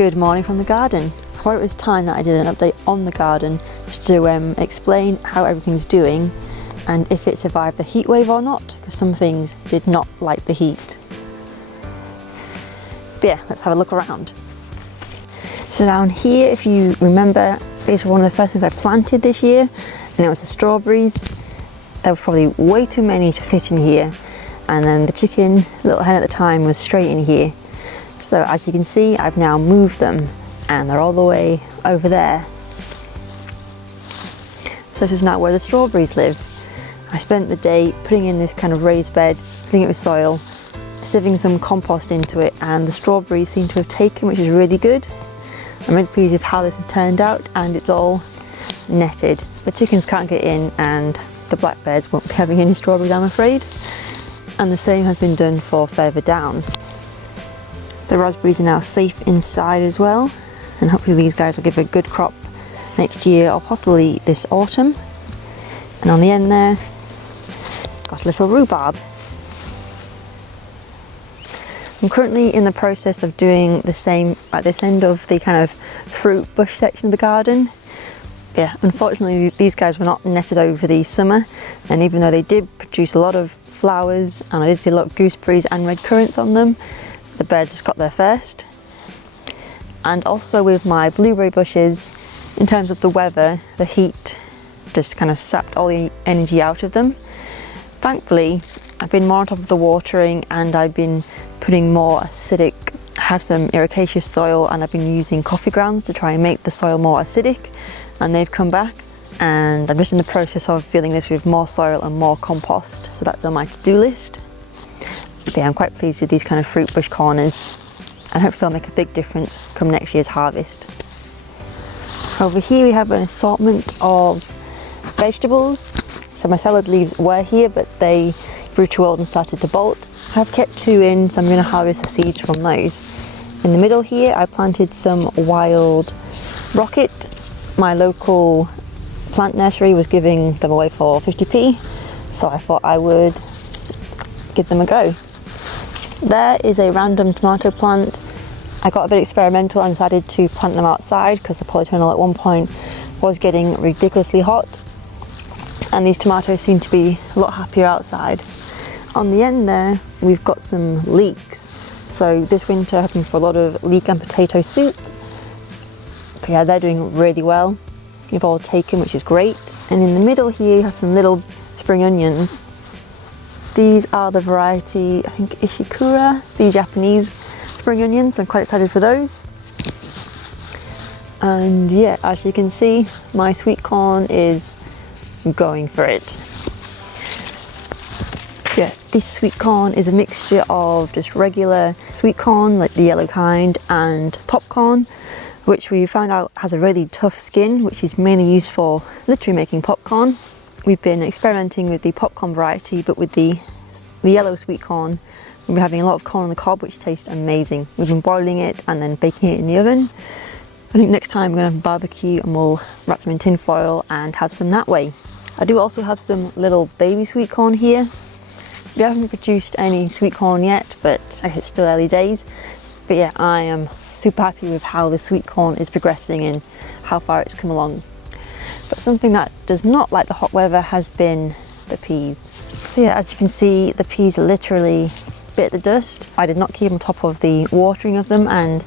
Good morning from the garden. I thought it was time that I did an update on the garden just to explain how everything's doing and if it survived the heat wave or not, because some things did not like the heat. But yeah, let's have a look around. So down here, if you remember, these were one of the first things I planted this year, and it was the strawberries. There were probably way too many to fit in here, and then the chicken, little hen at the time, was straight in here. So as you can see, I've now moved them and they're all the way over there. So this is now where the strawberries live. I spent the day putting in this kind of raised bed, filling it with soil, sieving some compost into it, and the strawberries seem to have taken, which is really good. I'm really pleased with how this has turned out, and it's all netted. The chickens can't get in and the blackbirds won't be having any strawberries, I'm afraid. And the same has been done for further down. The raspberries are now safe inside as well, and hopefully these guys will give a good crop next year or possibly this autumn. And on the end there, got a little rhubarb. I'm currently in the process of doing the same at this end of the kind of fruit bush section of the garden. Yeah, unfortunately these guys were not netted over the summer, and even though they did produce a lot of flowers and I did see a lot of gooseberries and red currants on them, the birds just got there first. And also with my blueberry bushes, in terms of the weather, the heat just kind of sapped all the energy out of them. Thankfully, I've been more on top of the watering, and I've been putting more acidic, I have some ericaceous soil, and I've been using coffee grounds to try and make the soil more acidic, and they've come back. And I'm just in the process of filling this with more soil and more compost, so that's on my to-do list. But yeah, I'm quite pleased with these kind of fruit bush corners, and hopefully they'll make a big difference come next year's harvest. Over here we have an assortment of vegetables. So my salad leaves were here, but they grew too old and started to bolt. I've kept 2 in, so I'm going to harvest the seeds from those. In the middle here I planted some wild rocket. My local plant nursery was giving them away for 50p, so I thought I would give them a go. There is a random tomato plant. I got a bit experimental and decided to plant them outside because the polytunnel at one point was getting ridiculously hot, and these tomatoes seem to be a lot happier outside. On the end there we've got some leeks. So this winter hoping for a lot of leek and potato soup. But yeah, they're doing really well. They've all taken, which is great. And in the middle here you have some little spring onions. These are the variety, I think, Ishikura, the Japanese spring onions. I'm quite excited for those. And yeah, as you can see, my sweet corn is going for it. Yeah, this sweet corn is a mixture of just regular sweet corn, like the yellow kind, and popcorn, which we found out has a really tough skin, which is mainly used for literally making popcorn. We've been experimenting with the popcorn variety, but with the yellow sweet corn, we've been having a lot of corn on the cob, which tastes amazing. We've been boiling it and then baking it in the oven. I think next time we're going to have barbecue and we'll wrap some in tin foil and have some that way. I do also have some little baby sweet corn here. We haven't produced any sweet corn yet, but I guess it's still early days. But yeah, I am super happy with how the sweet corn is progressing and how far it's come along. But something that does not like the hot weather has been the peas. So yeah, as you can see, the peas literally bit the dust. I did not keep on top of the watering of them, and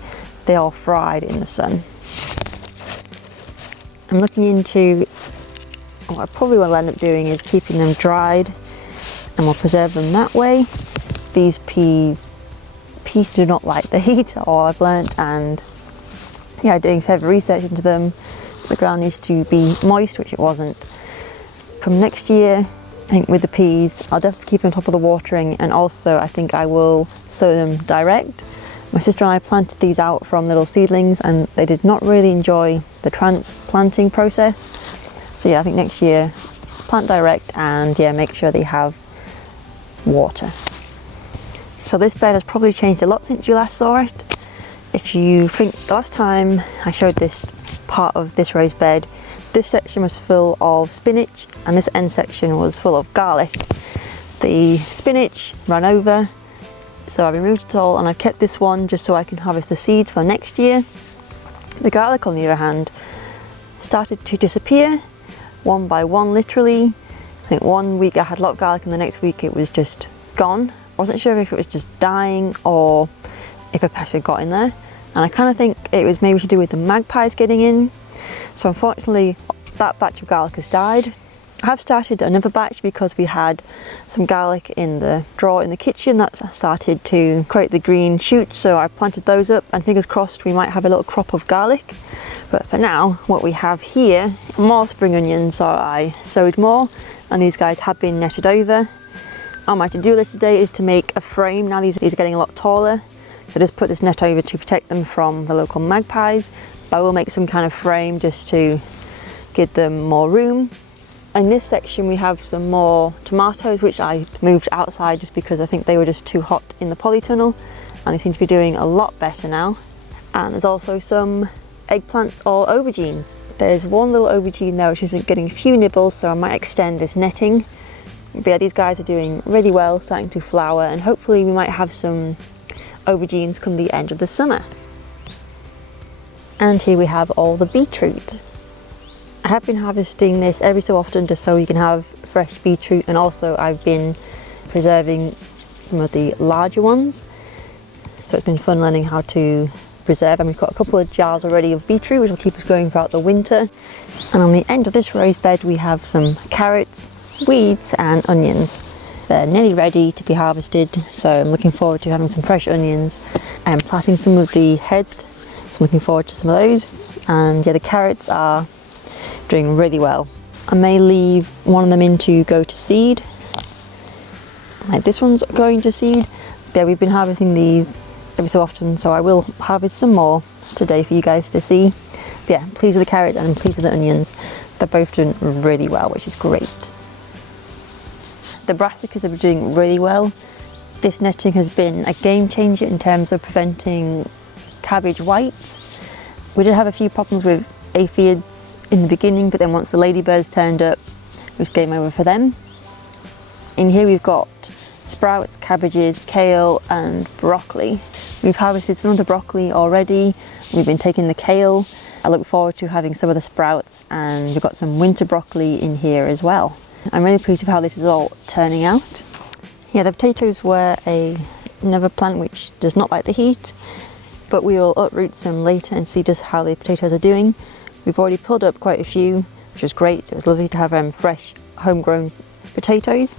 they are fried in the sun. I'm looking into what I probably will end up doing is keeping them dried, and we'll preserve them that way. These peas do not like the heat, or I've learnt, and yeah, doing further research into them, the ground used to be moist, which it wasn't. From next year, I think with the peas, I'll definitely keep on top of the watering, and also I think I will sow them direct. My sister and I planted these out from little seedlings, and they did not really enjoy the transplanting process. So yeah, I think next year, plant direct, and yeah, make sure they have water. So this bed has probably changed a lot since you last saw it. If you think the last time I showed this part of this raised bed, this section was full of spinach and this end section was full of garlic. The spinach ran over, so I removed it all, and I've kept this one just so I can harvest the seeds for next year. The garlic, on the other hand, started to disappear one by one, literally. I think one week I had a lot of garlic and the next week it was just gone. I wasn't sure if it was just dying or if a pest had got in there. And I kind of think it was maybe to do with the magpies getting in. So unfortunately, that batch of garlic has died. I have started another batch because we had some garlic in the drawer in the kitchen that started to create the green shoots, so I planted those up and fingers crossed we might have a little crop of garlic. But for now, what we have here, more spring onions, so I sowed more and these guys have been netted over. On my to-do list today is to make a frame. Now these are getting a lot taller, so I just put this net over to protect them from the local magpies, but I will make some kind of frame just to give them more room. In this section we have some more tomatoes which I moved outside just because I think they were just too hot in the polytunnel, and they seem to be doing a lot better now. And there's also some eggplants or aubergines. There's one little aubergine there which is getting a few nibbles, so I might extend this netting. But yeah, these guys are doing really well, starting to flower, and hopefully we might have some aubergines come the end of the summer. And here we have all the beetroot. I have been harvesting this every so often just so you can have fresh beetroot, and also I've been preserving some of the larger ones. So it's been fun learning how to preserve, and we've got a couple of jars already of beetroot which will keep us going throughout the winter. And on the end of this raised bed we have some carrots, weeds and onions. They're nearly ready to be harvested, so I'm looking forward to having some fresh onions. I'm planting some of the heads, so I'm looking forward to some of those. And yeah, the carrots are doing really well. I may leave one of them in to go to seed. Like this one's going to seed. Yeah, we've been harvesting these every so often, so I will harvest some more today for you guys to see. But yeah, I'm pleased with the carrots and I'm pleased with the onions. They're both doing really well, which is great. The brassicas are doing really well. This netting has been a game changer in terms of preventing cabbage whites. We did have a few problems with aphids in the beginning, but then once the ladybirds turned up, it was game over for them. In here we've got sprouts, cabbages, kale and broccoli. We've harvested some of the broccoli already. We've been taking the kale. I look forward to having some of the sprouts, and we've got some winter broccoli in here as well. I'm really pleased with how this is all turning out. Yeah, the potatoes were another plant which does not like the heat, but we will uproot some later and see just how the potatoes are doing. We've already pulled up quite a few, which was great. It was lovely to have fresh, homegrown potatoes.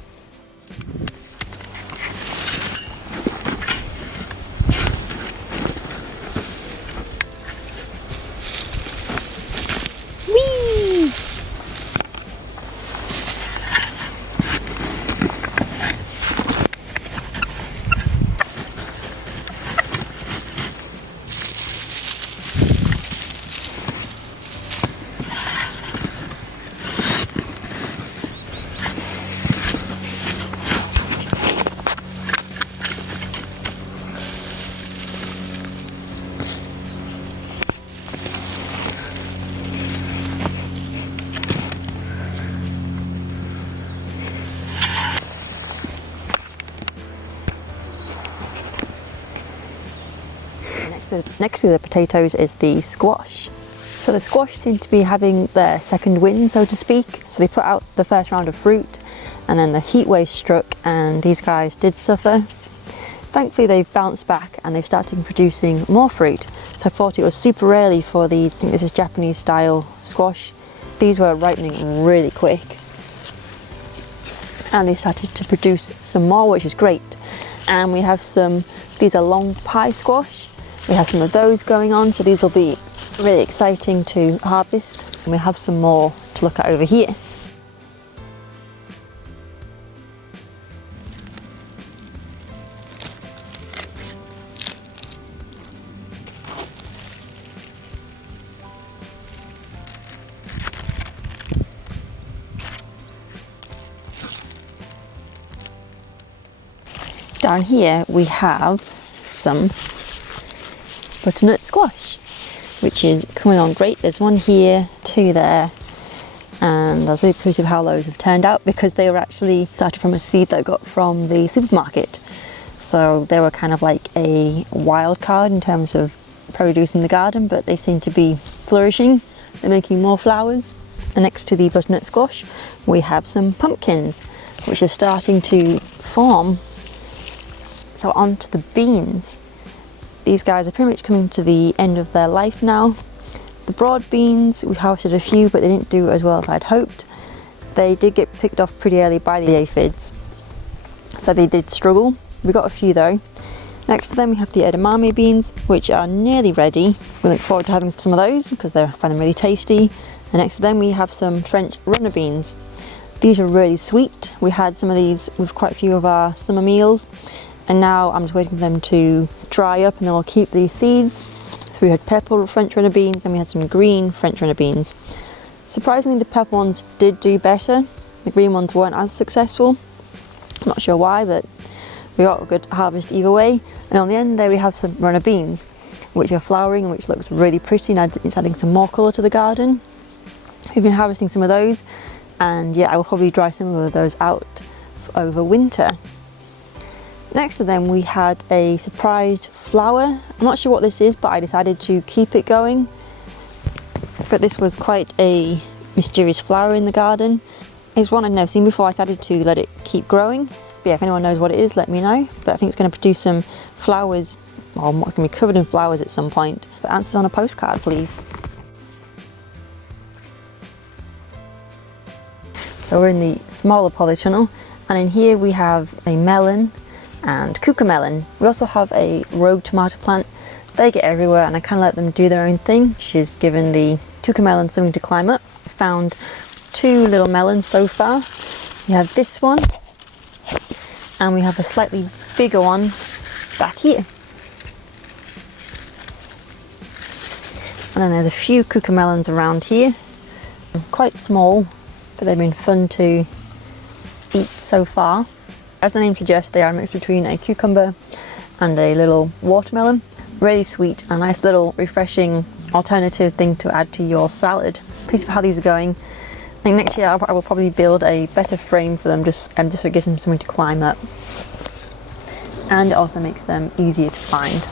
Whee! Next to the potatoes is the squash. So the squash seem to be having their second wind, so to speak. So they put out the first round of fruit and then the heat wave struck and these guys did suffer. Thankfully they've bounced back and they've started producing more fruit. So I thought it was super early for these. I think this is Japanese style squash. These were ripening really quick. And they started to produce some more, which is great. And we have these are long pie squash. We have some of those going on, so these will be really exciting to harvest. And we have some more to look at over here. Down here we have some butternut squash, which is coming on great. There's one here, two there, and I was really pleased with how those have turned out because they were actually started from a seed that I got from the supermarket. So they were kind of like a wild card in terms of produce in the garden, but they seem to be flourishing. They're making more flowers. And next to the butternut squash, we have some pumpkins, which are starting to form. So onto the beans. These guys are pretty much coming to the end of their life now. The broad beans, we harvested a few, but they didn't do as well as I'd hoped. They did get picked off pretty early by the aphids, so they did struggle. We got a few though. Next to them we have the edamame beans, which are nearly ready. We look forward to having some of those because I find them really tasty. And next to them we have some French runner beans. These are really sweet. We had some of these with quite a few of our summer meals, and now I'm just waiting for them to dry up and then we'll keep these seeds. So we had purple French runner beans and we had some green French runner beans. Surprisingly, the purple ones did do better. The green ones weren't as successful. I'm not sure why, but we got a good harvest either way. And on the end there we have some runner beans, which are flowering, which looks really pretty, and it's adding some more colour to the garden. We've been harvesting some of those, and yeah, I will probably dry some of those out over winter. Next to them we had a surprised flower. I'm not sure what this is, but I decided to keep it going. But this was quite a mysterious flower in the garden. It's one I'd never seen before. I decided to let it keep growing. But yeah, if anyone knows what it is, let me know. But I think it's going to produce some flowers, or it's going to be covered in flowers at some point. But answers on a postcard, please. So we're in the smaller polytunnel, and in here we have a melon and cucamelon. We also have a rogue tomato plant. They get everywhere and I kind of let them do their own thing. She's given the cucamelon something to climb up. Found 2 little melons so far. We have this one, and we have a slightly bigger one back here. And then there's a few cucamelons around here. Quite small, but they've been fun to eat so far. As the name suggests, they are a mix between a cucumber and a little watermelon. Really sweet, a nice little refreshing alternative thing to add to your salad. Pleased for how these are going. I think next year I will probably build a better frame for them, just so it gives them something to climb up. And it also makes them easier to find.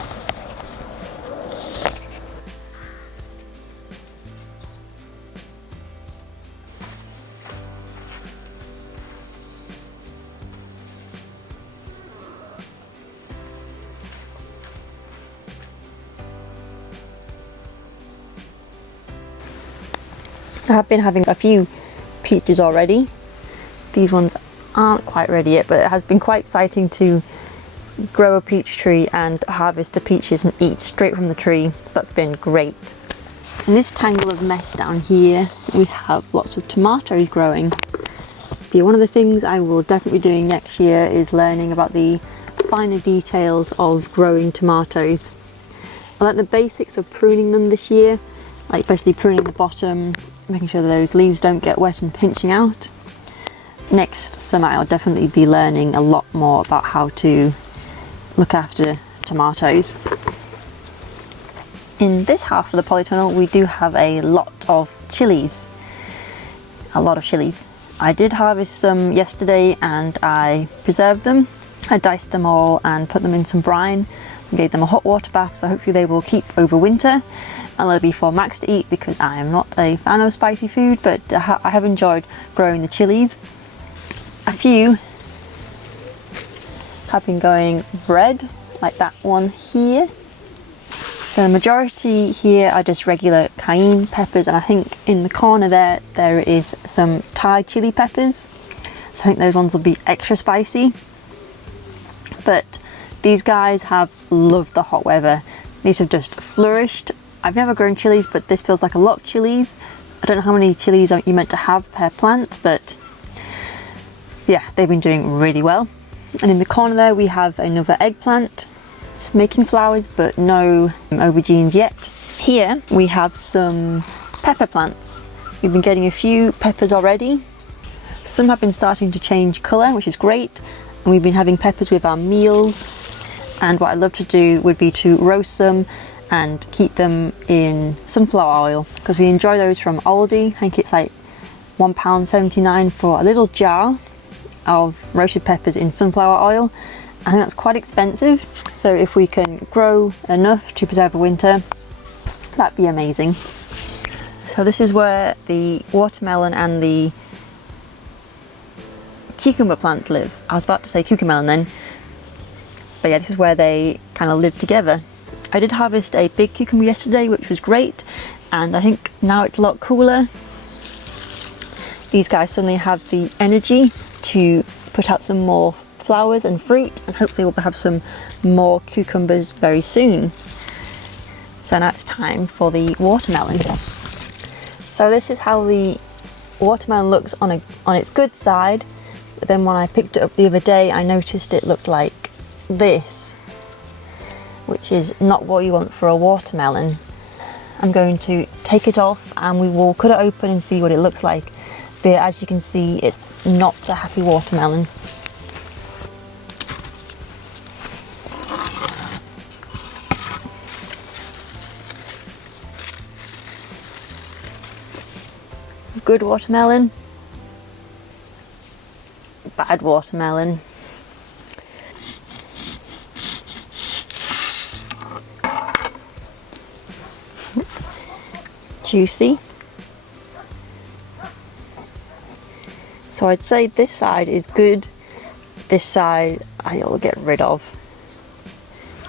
I have been having a few peaches already. These ones aren't quite ready yet, but it has been quite exciting to grow a peach tree and harvest the peaches and eat straight from the tree. So that's been great. In this tangle of mess down here, we have lots of tomatoes growing. Yeah, one of the things I will definitely be doing next year is learning about the finer details of growing tomatoes. I like the basics of pruning them this year, like basically pruning the bottom, making sure that those leaves don't get wet and pinching out. Next summer I'll definitely be learning a lot more about how to look after tomatoes. In this half of the polytunnel we do have a lot of chilies. A lot of chilies. I did harvest some yesterday and I preserved them. I diced them all and put them in some brine and gave them a hot water bath, so hopefully they will keep over winter. And they'll be for Max to eat because I am not a fan of spicy food, but I have enjoyed growing the chilies. A few have been going red, like that one here. So the majority here are just regular cayenne peppers, and I think in the corner there is some Thai chili peppers. So I think those ones will be extra spicy. But these guys have loved the hot weather. These have just flourished. I've never grown chilies, but this feels like a lot of chilies. I don't know how many chilies you're meant to have per plant, but yeah, they've been doing really well. And in the corner there we have another eggplant. It's making flowers, but no aubergines yet. Here we have some pepper plants. We've been getting a few peppers already. Some have been starting to change colour, which is great. And we've been having peppers with our meals. And what I'd love to do would be to roast some and keep them in sunflower oil, because we enjoy those from Aldi. I think it's like £1.79 for a little jar of roasted peppers in sunflower oil, I think that's quite expensive, so if we can grow enough to preserve for winter, that'd be amazing. So this is where the watermelon and the cucumber plants live. I was about to say cucumber then, but yeah, this is where they kind of live together. I did harvest a big cucumber yesterday, which was great, and I think now it's a lot cooler. These guys suddenly have the energy to put out some more flowers and fruit, and hopefully we'll have some more cucumbers very soon. So now it's time for the watermelon. So this is how the watermelon looks on its good side, but then when I picked it up the other day I noticed it looked like this, which is not what you want for a watermelon. I'm going to take it off and we will cut it open and see what it looks like. But as you can see, it's not a happy watermelon. Good watermelon, bad watermelon. Juicy. So I'd say this side is good, this side I'll get rid of.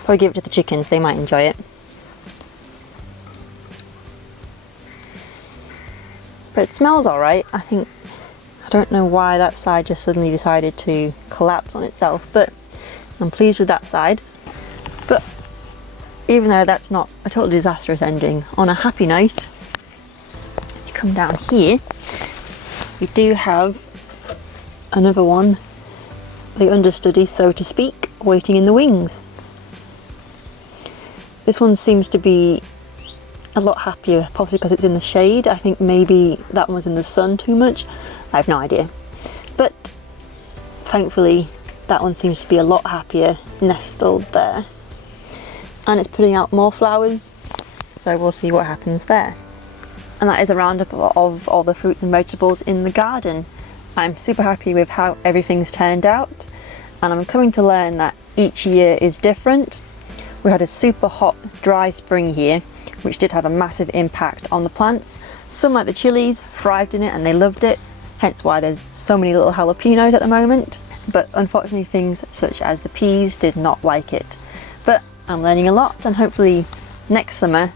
Probably give it to the chickens, they might enjoy it. But it smells alright. I don't know why that side just suddenly decided to collapse on itself, but I'm pleased with that side. But even though that's not a totally disastrous ending, on a happy note, you come down here, we do have another one, the understudy, so to speak, waiting in the wings. This one seems to be a lot happier, possibly because it's in the shade. I think maybe that one was in the sun too much. I have no idea. But thankfully that one seems to be a lot happier nestled there. And it's putting out more flowers, so we'll see what happens there. And that is a roundup of all the fruits and vegetables in the garden. I'm super happy with how everything's turned out, and I'm coming to learn that each year is different. We had a super hot, dry spring here, which did have a massive impact on the plants. Some, like the chilies, thrived in it and they loved it, hence why there's so many little jalapenos at the moment. But unfortunately things such as the peas did not like it. But I'm learning a lot, and hopefully next summer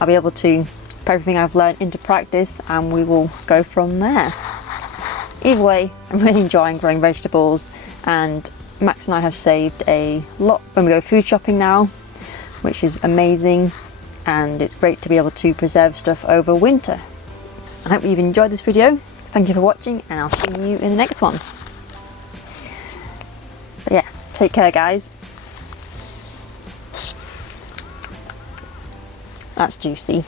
I'll be able to put everything I've learned into practice and we will go from there. Either way, I'm really enjoying growing vegetables, and Max and I have saved a lot when we go food shopping now, which is amazing. And it's great to be able to preserve stuff over winter. I hope you've enjoyed this video. Thank you for watching, and I'll see you in the next one. But yeah, take care guys. That's juicy.